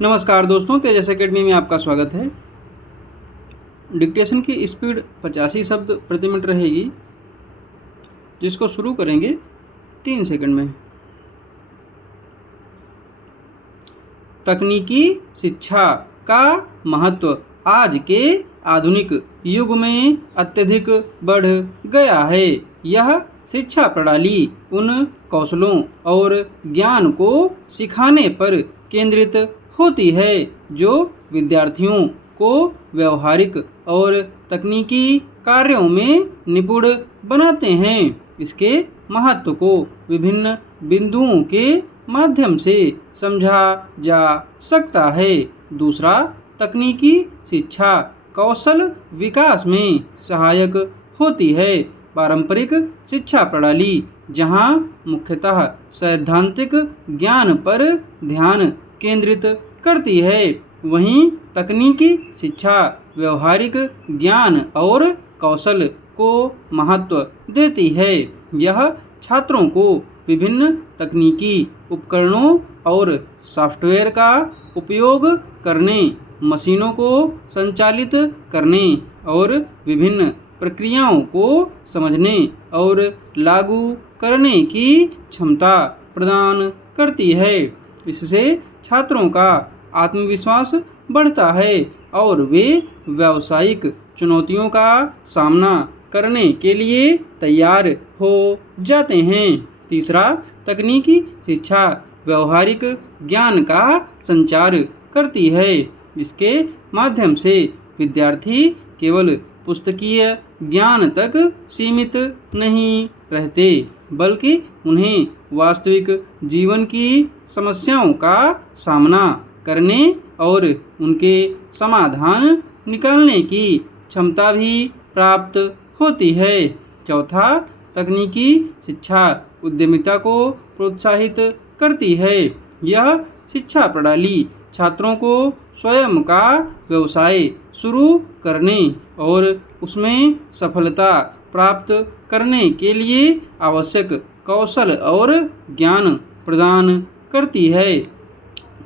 नमस्कार दोस्तों, तेजस एकेडमी में आपका स्वागत है। डिक्टेशन की स्पीड 85 शब्द प्रति मिनट रहेगी, जिसको शुरू करेंगे 3 सेकंड में। तकनीकी शिक्षा का महत्व आज के आधुनिक युग में अत्यधिक बढ़ गया है। यह शिक्षा प्रणाली उन कौशलों और ज्ञान को सिखाने पर केंद्रित होती है जो विद्यार्थियों को व्यावहारिक और तकनीकी कार्यों में निपुण बनाते हैं। इसके महत्व को विभिन्न बिंदुओं के माध्यम से समझा जा सकता है। दूसरा, तकनीकी शिक्षा कौशल विकास में सहायक होती है। पारंपरिक शिक्षा प्रणाली जहां मुख्यतः सैद्धांतिक ज्ञान पर ध्यान केंद्रित करती है, वहीं तकनीकी शिक्षा व्यवहारिक ज्ञान और कौशल को महत्व देती है। यह छात्रों को विभिन्न तकनीकी उपकरणों और सॉफ्टवेयर का उपयोग करने, मशीनों को संचालित करने और विभिन्न प्रक्रियाओं को समझने और लागू करने की क्षमता प्रदान करती है। इससे छात्रों का आत्मविश्वास बढ़ता है और वे व्यावसायिक चुनौतियों का सामना करने के लिए तैयार हो जाते हैं। तीसरा, तकनीकी शिक्षा व्यावहारिक ज्ञान का संचार करती है। इसके माध्यम से विद्यार्थी केवल पुस्तकीय ज्ञान तक सीमित नहीं रहते, बल्कि उन्हें वास्तविक जीवन की समस्याओं का सामना करने और उनके समाधान निकालने की क्षमता भी प्राप्त होती है। चौथा, तकनीकी शिक्षा उद्यमिता को प्रोत्साहित करती है। यह शिक्षा प्रणाली छात्रों को स्वयं का व्यवसाय शुरू करने और उसमें सफलता प्राप्त करने के लिए आवश्यक कौशल और ज्ञान प्रदान करती है।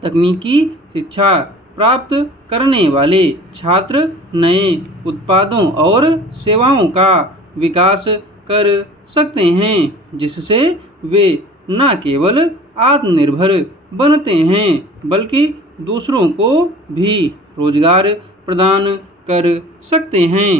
तकनीकी शिक्षा प्राप्त करने वाले छात्र नए उत्पादों और सेवाओं का विकास कर सकते हैं, जिससे वे न केवल आत्मनिर्भर बनते हैं, बल्कि दूसरों को भी रोजगार प्रदान कर सकते हैं।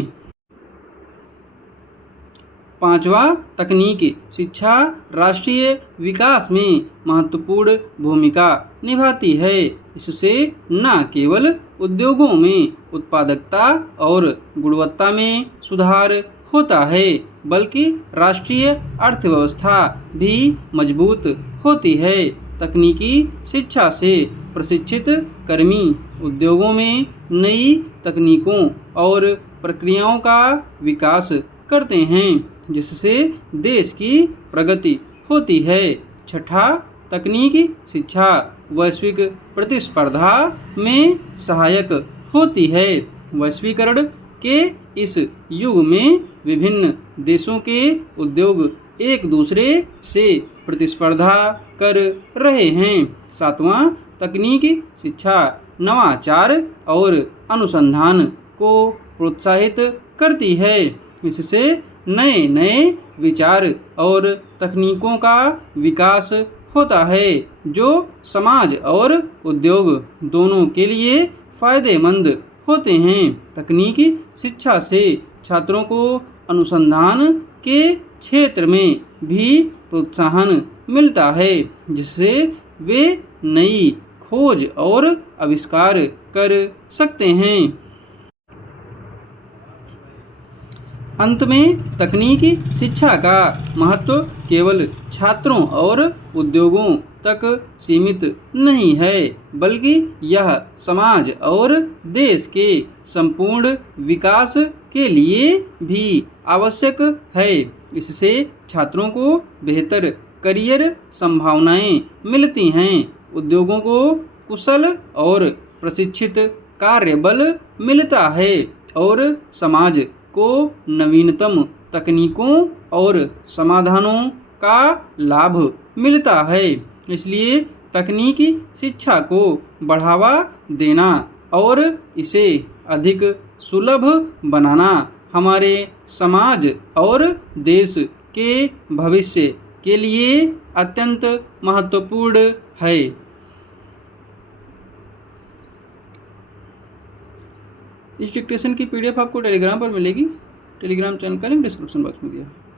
पांचवा, तकनीकी शिक्षा राष्ट्रीय विकास में महत्वपूर्ण भूमिका निभाती है। इससे न केवल उद्योगों में उत्पादकता और गुणवत्ता में सुधार होता है, बल्कि राष्ट्रीय अर्थव्यवस्था भी मजबूत होती है। तकनीकी शिक्षा से प्रशिक्षित कर्मी उद्योगों में नई तकनीकों और प्रक्रियाओं का विकास करते हैं, जिससे देश की प्रगति होती है। छठा, तकनीकी शिक्षा वैश्विक प्रतिस्पर्धा में सहायक होती है। वैश्वीकरण के इस युग में विभिन्न देशों के उद्योग एक दूसरे से प्रतिस्पर्धा कर रहे हैं। सातवां, तकनीकी शिक्षा नवाचार और अनुसंधान को प्रोत्साहित करती है। इससे नए नए विचार और तकनीकों का विकास होता है, जो समाज और उद्योग दोनों के लिए फायदेमंद होते हैं। तकनीकी शिक्षा से छात्रों को अनुसंधान के क्षेत्र में भी प्रोत्साहन मिलता है, जिससे वे नई खोज और आविष्कार कर सकते हैं। अंत में, तकनीकी शिक्षा का महत्व केवल छात्रों और उद्योगों तक सीमित नहीं है, बल्कि यह समाज और देश के संपूर्ण विकास के लिए भी आवश्यक है। इससे छात्रों को बेहतर करियर संभावनाएं मिलती हैं, उद्योगों को कुशल और प्रशिक्षित कार्यबल मिलता है और समाज को नवीनतम तकनीकों और समाधानों का लाभ मिलता है। इसलिए तकनीकी शिक्षा को बढ़ावा देना और इसे अधिक सुलभ बनाना हमारे समाज और देश के भविष्य के लिए अत्यंत महत्वपूर्ण है। इस डिक्टेशन की PDF आपको टेलीग्राम पर मिलेगी। टेलीग्राम चैनल का लिंक डिस्क्रिप्शन बॉक्स में दिया है।